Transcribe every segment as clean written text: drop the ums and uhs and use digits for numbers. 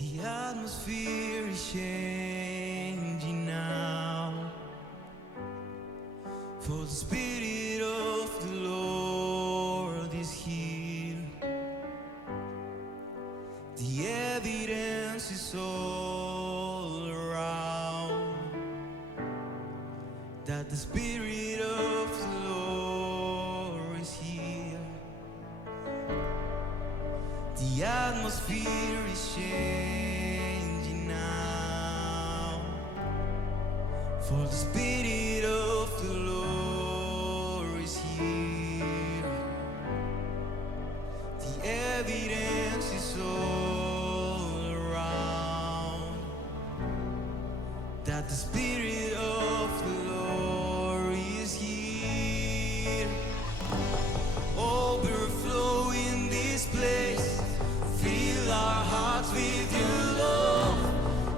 The atmosphere is changing now, for the Spirit of the Lord is here. The evidence is all around that the Spirit of the Lord is here. The atmosphere is changing now, for the Spirit of the Lord is here. The evidence is all around that the Spirit of the Lord is here. Overflow in this place. Fill our hearts with your love.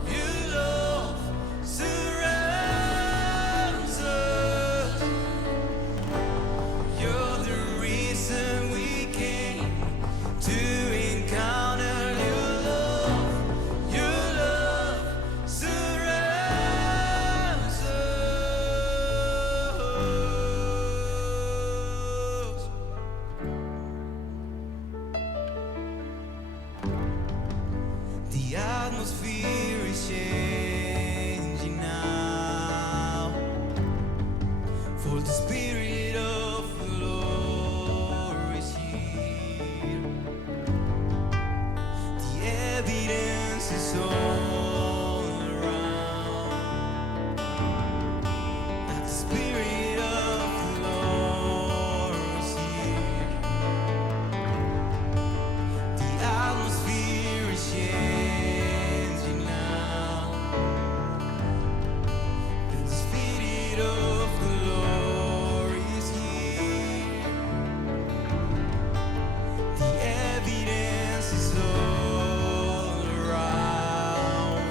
Your love surrounds us. You're the reason we came to encounter your love. Your love surrounds us. The atmosphere is changing now, for the Spirit of the Lord is here. The evidence is all around that the Spirit of the Lord is here. The atmosphere is changing now, and the Spirit of the Lord is here. The evidence is all around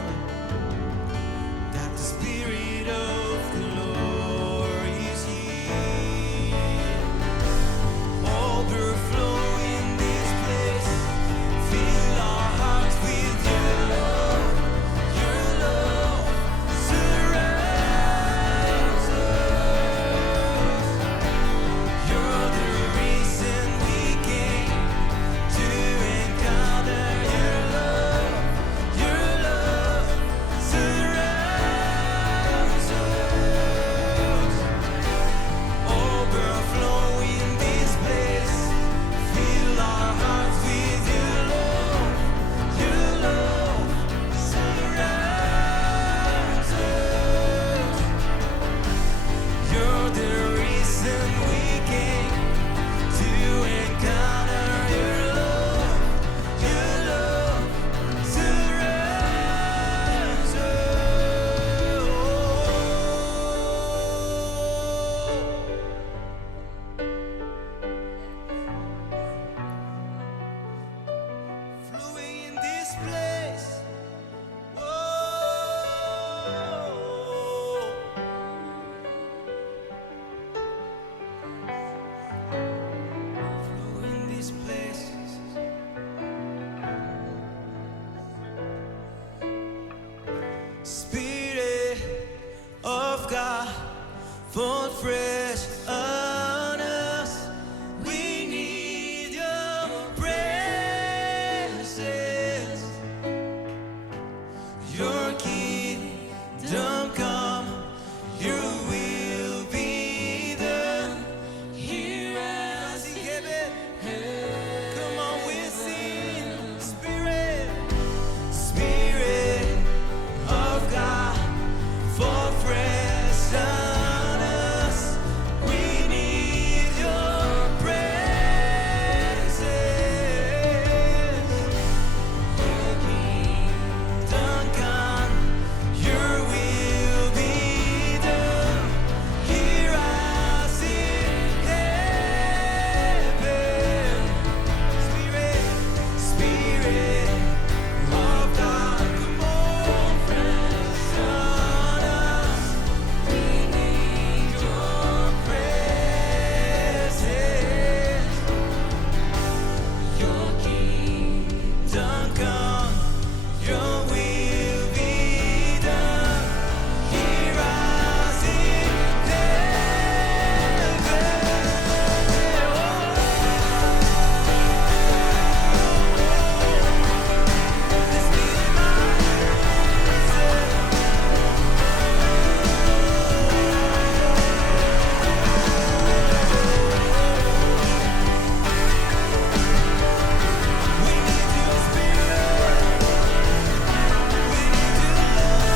that the Spirit of the Lord is here. Overflow in this place. Fill our hearts with your love. Your love surrounds us. You're the reason we came to encounter your love. Your love surrounds us. Overflow in this place. Fill our hearts with your love. Your love surrounds us. You're the reason we came to encounter your love. Your love surrounds us. Flowing in this place. Whoa. Flow in this place. Spirit of God, fall fresh on us. We need your presence. Your kingdom come, your will be done here as in heaven. Come on, we're singing. Spirit, Spirit of God, fall fresh on us. Your will be done here as in heaven. This being my answer. We need your spirit. We need your love.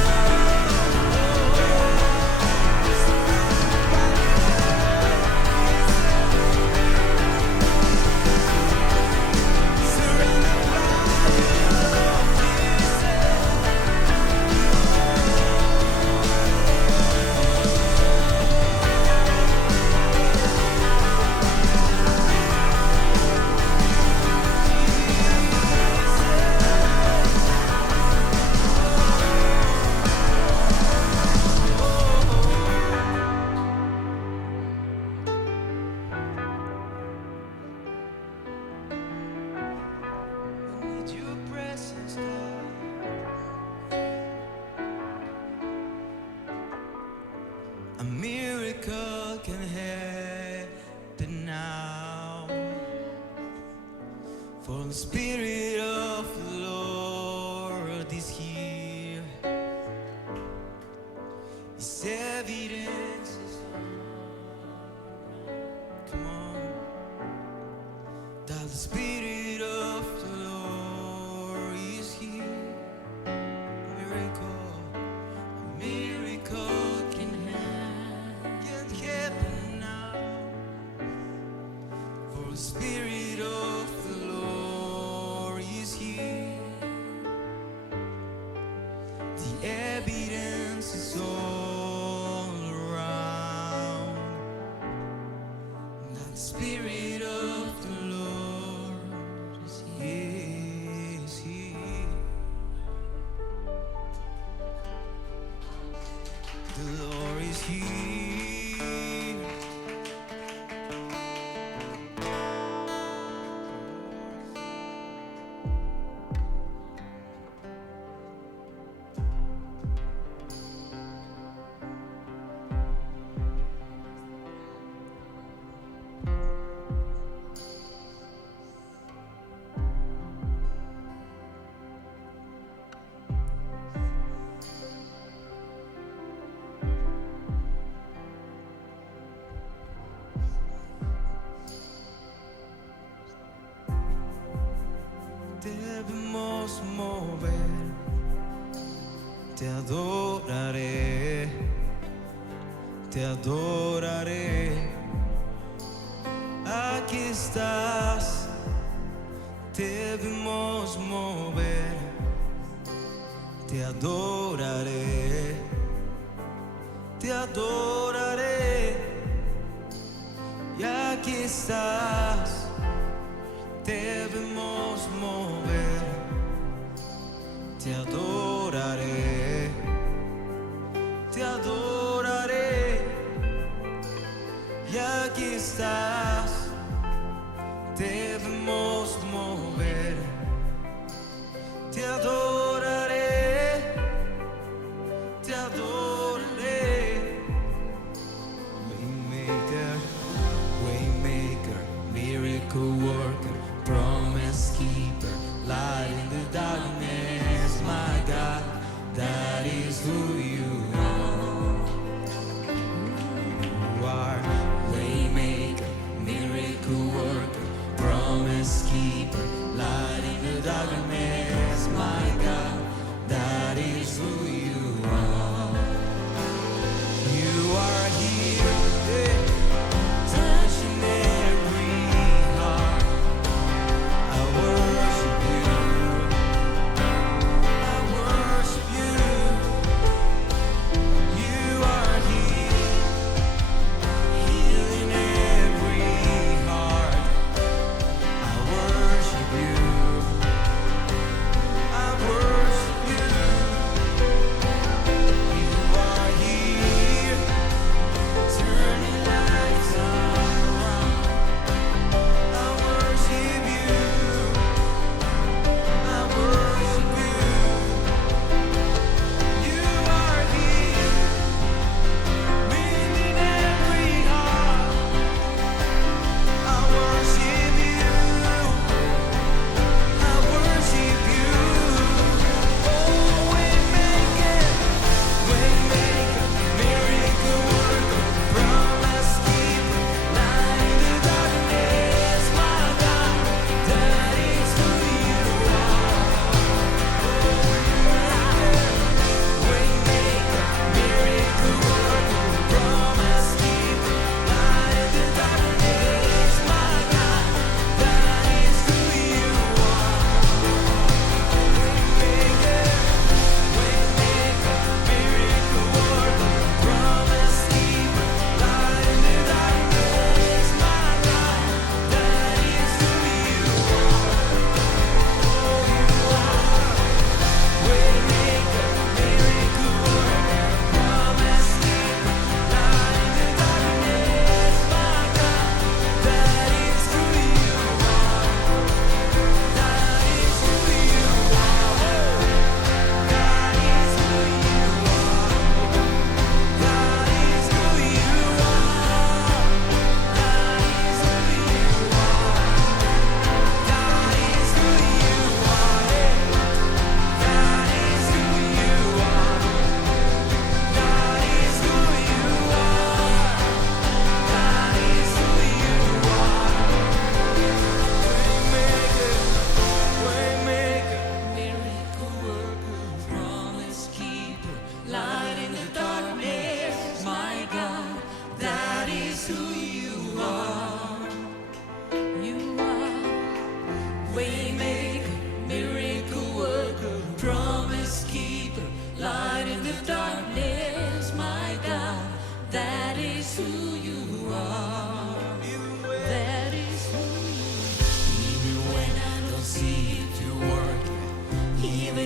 Surrounded by your love, Jesus. I need your presence, God. A miracle can happen now. For the Spirit of the Lord is here. His evidence is come on. That the Spirit of the Lord is here. A miracle can happen now. For the Spirit of the Lord is here. The evidence is all around. That the Spirit of the Lord is here. The Lord is here. Debemos mover, te adoraré, te adoraré. Aquí estás, debemos mover, te adoraré, te adoraré. Y aquí estás, debemos mover, te adoraré, te adoraré. Y aquí estás, debemos mover, te adoraré, te adoraré. Waymaker, waymaker, miracle worker, promise keeper, light in the darkness, my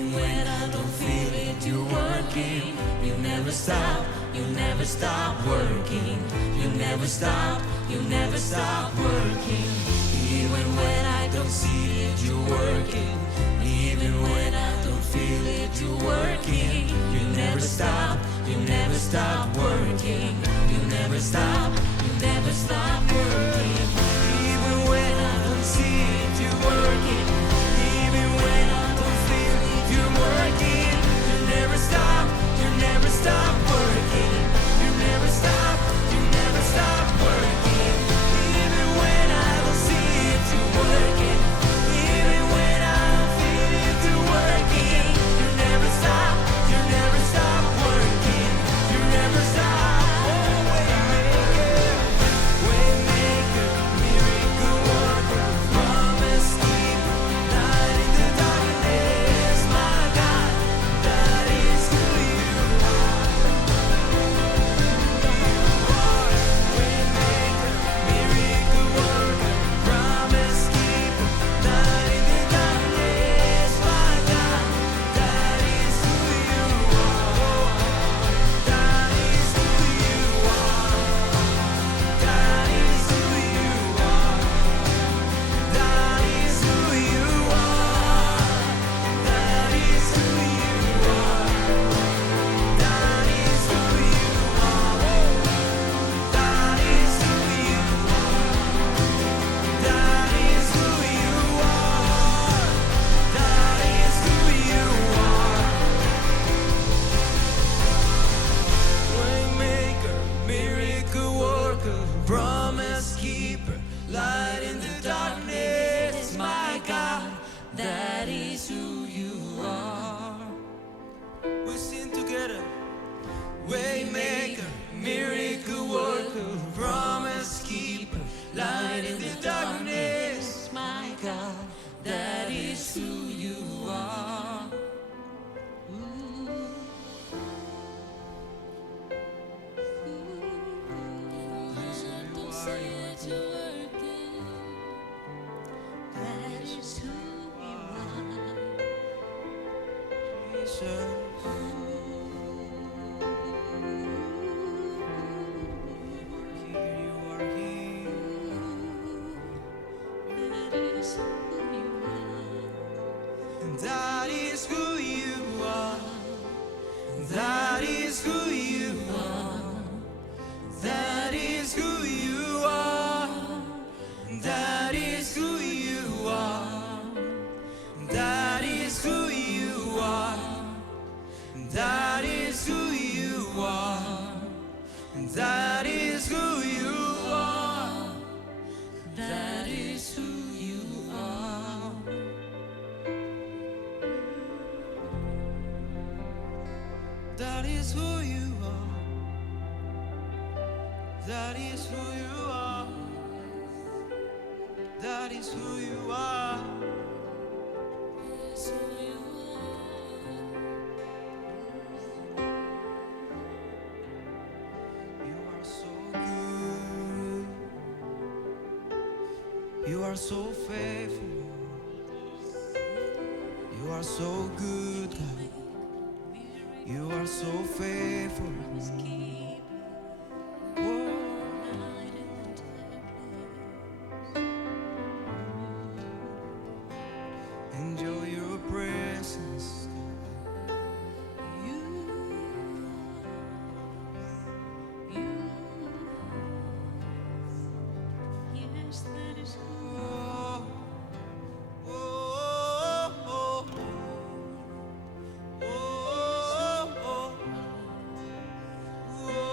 Even when I don't feel it, you're working. You never stop, you never stop working. You never stop, you never stop working. Even when I don't see it, you're working. Even when I don't feel it, you're working. You never stop, you never stop working. You never stop, you never stop working. Even when I don't see it, you're working. Even when I don't feel it, you're working. You never stop, you never stop working. You never stop, you never stop working. Even when I don't see it, you're working. Even when I don't feel it, you're working. You never stop, you never stop working. You never stop. Oh, waymaker, miracle worker, promise keeper, light in the darkness, my God, that is who you are. Waymaker, miracle worker, promise keeper, light in the darkness, my God, that is who you are. That is who you are. That is who you are. That is who you are. That is who you are. That is who you are. That is who you are. That is who you are. That is who you are. Waymaker, miracle worker, promise keeper, light in the darkness, my God, that is who you are. We sing together. Waymaker, miracle worker, promise keeper, light in the darkness, my God, that is who you are. That is who you are. That is who you are. That is who you are. That is who you are. That is who you are. That is who you are. That is who you are. That is who you are. That is who you are. That is who you are. That is who you are. You are so good. You are so faithful. You are so good, God. You are so faithful. Oh. Enjoy your presence. Oh, oh, oh, oh, oh, oh, oh.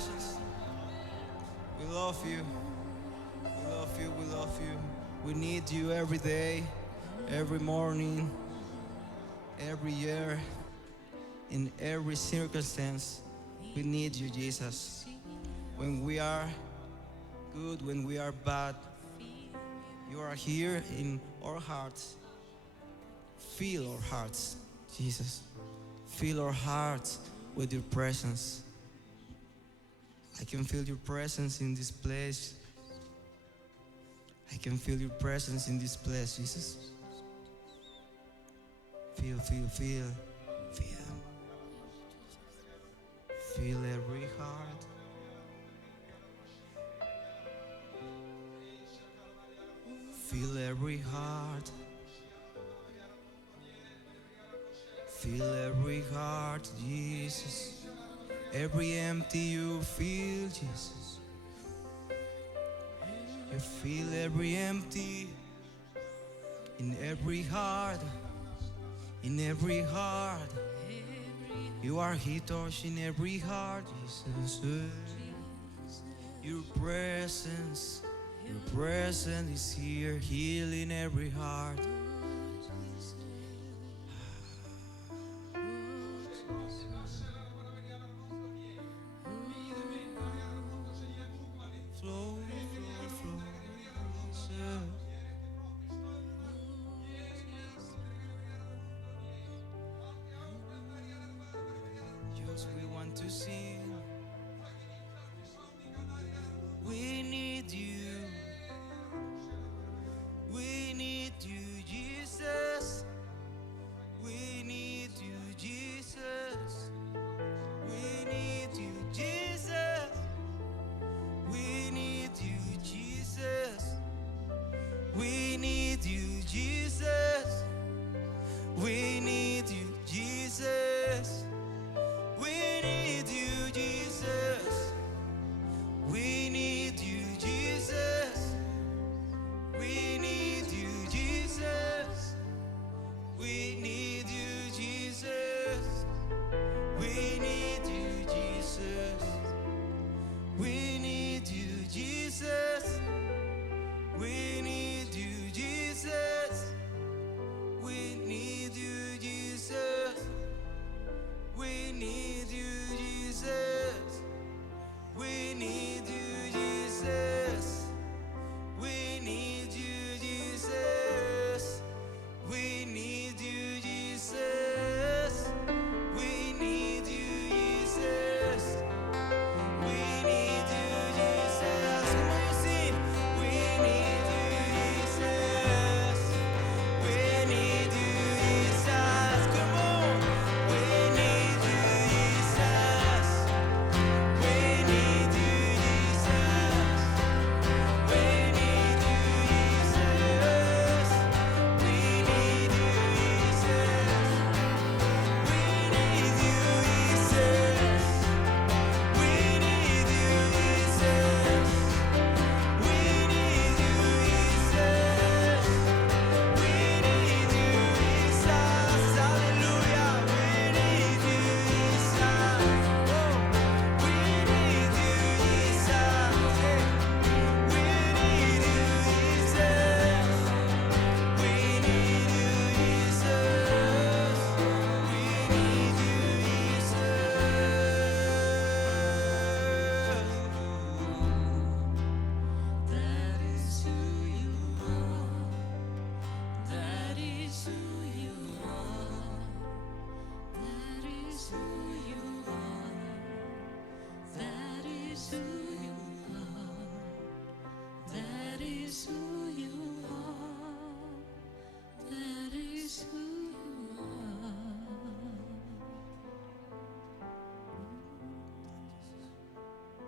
presence. We love you. We love you. We love you. We need you every day, every morning, every year, in every circumstance. We need you, Jesus. When we are good, when we are bad, you are here in our hearts. Fill our hearts, Jesus. Fill our hearts with your presence. I can feel your presence in this place. I can feel your presence in this place, Jesus. Feel, feel, feel, feel. Feel every heart. Feel every heart. Feel every heart, Jesus. Every empty you feel, Jesus. You feel every empty in every heart, in every heart. You are here touching every heart, Jesus. Your presence is here, healing every heart.